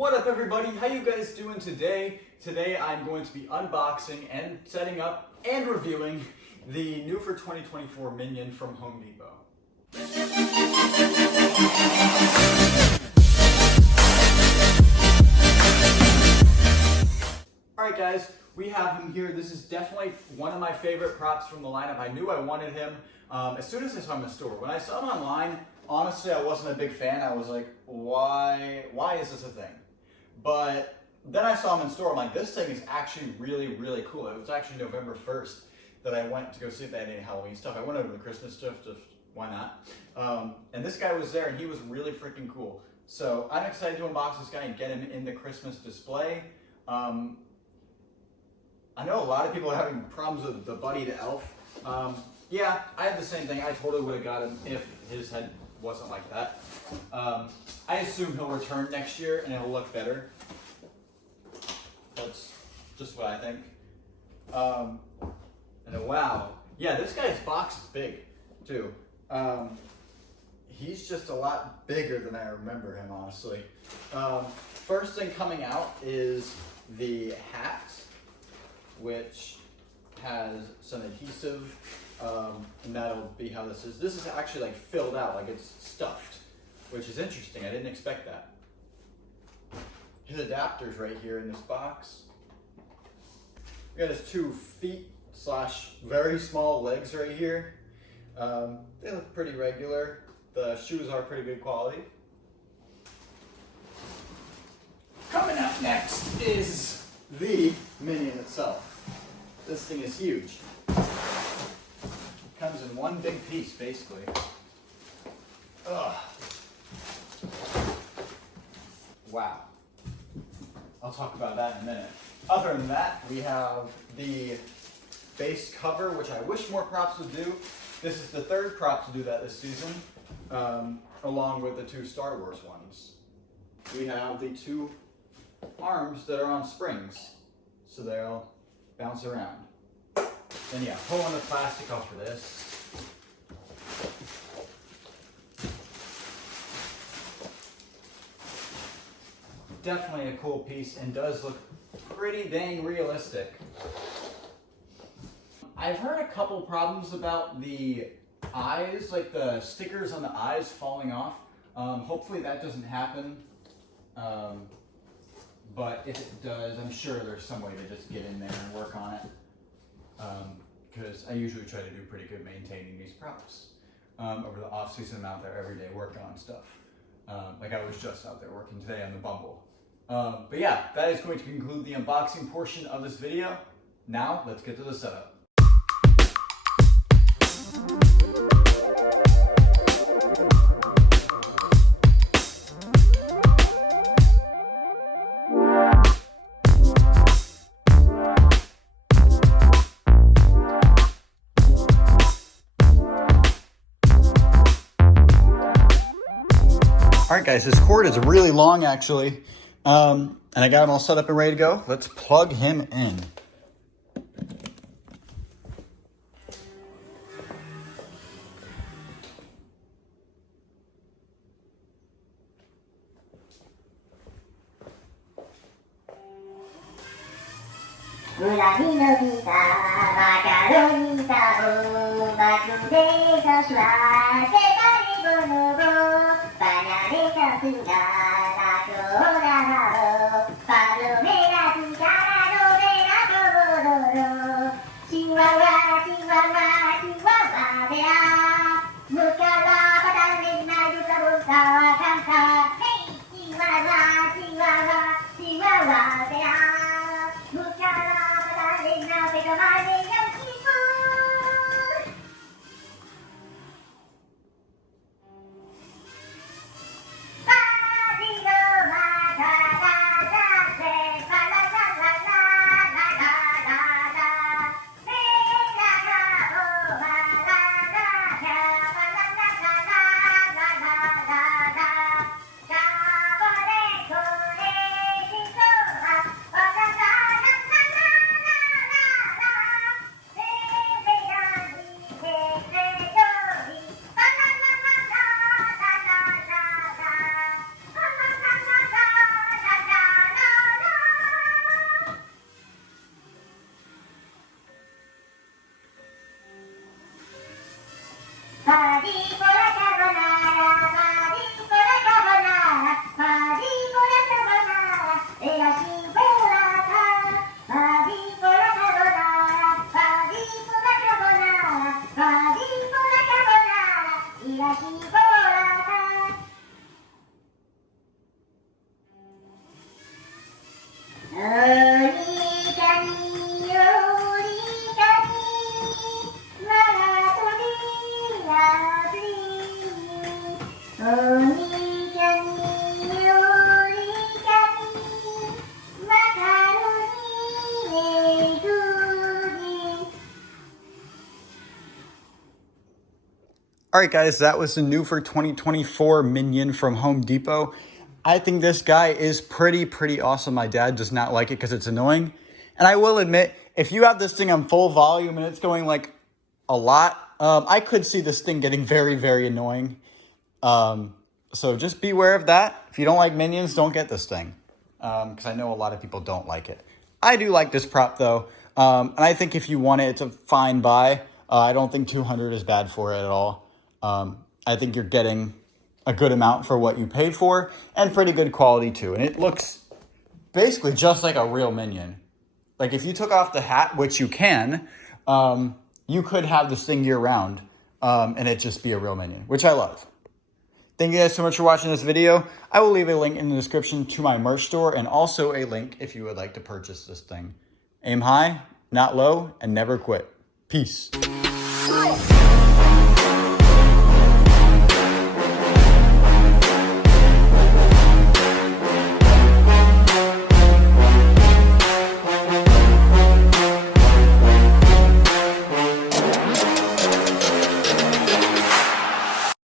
What up everybody, how you guys doing today? Today I'm going to be unboxing and setting up and reviewing the new for 2024 Minion from Home Depot. Alright guys, we have him here. This is definitely one of my favorite props from the lineup. I knew I wanted him as soon as I saw him in the store. When I saw him online, honestly I wasn't a big fan. I was like, why is this a thing? But then I saw him in store. I'm like, this thing is actually really cool. It was actually November 1st that I went to go see if they had any Halloween stuff. I went over to the Christmas stuff, just why not? And this guy was there and he was really freaking cool. So I'm excited to unbox this guy and get him in the Christmas display. I know a lot of people are having problems with the Buddy the Elf. Yeah, I had the same thing. I totally would have got him if his head wasn't like that. I assume he'll return next year and it'll look better. That's just what I think. And wow, yeah, this guy's box is big too. He's just a lot bigger than I remember him, honestly. First thing coming out is the hat, which has some adhesive, and that'll be how this is. This is actually like filled out, like it's stuffed, which is interesting. I didn't expect that. His adapter's right here in this box. We got his 2 feet / very small legs right here. They look pretty regular. The shoes are pretty good quality. Coming up next is the Minion itself. This thing is huge. It comes in one big piece, basically. Ugh. Wow. I'll talk about that in a minute. Other than that, we have the base cover, which I wish more props would do. This is the 3rd prop to do that this season, along with the 2 Star Wars ones. We have the 2 arms that are on springs, so they'll bounce around. Then yeah, pulling the plastic off of this. Definitely a cool piece and does look pretty dang realistic. I've heard a couple problems about the eyes, like the stickers on the eyes falling off. Hopefully that doesn't happen. But if it does, I'm sure there's some way to just get in there and work on it. Because I usually try to do pretty good maintaining these props. Over the off-season, I'm out there every day working on stuff. Like I was just out there working today on the Bumble. But yeah, that is going to conclude the unboxing portion of this video. Now, let's get to the setup. All right, guys, this cord is really long, actually, and I got him all set up and ready to go. Let's plug him in. All right, guys, that was the new for 2024 Minion from Home Depot. I think this guy is pretty awesome. My dad does not like it because it's annoying. And I will admit, if you have this thing on full volume and it's going like a lot, I could see this thing getting very annoying. So just beware of that. If you don't like Minions, don't get this thing. Because I know a lot of people don't like it. I do like this prop though. And I think if you want it, it's a fine buy. I don't think 200 is bad for it at all. I think you're getting a good amount for what you paid for and pretty good quality too. And it looks basically just like a real Minion. Like if you took off the hat, which you can, you could have this thing year round and it just be a real Minion, which I love. Thank you guys so much for watching this video. I will leave a link in the description to my merch store and also a link if you would like to purchase this thing. Aim high, not low, and never quit. Peace.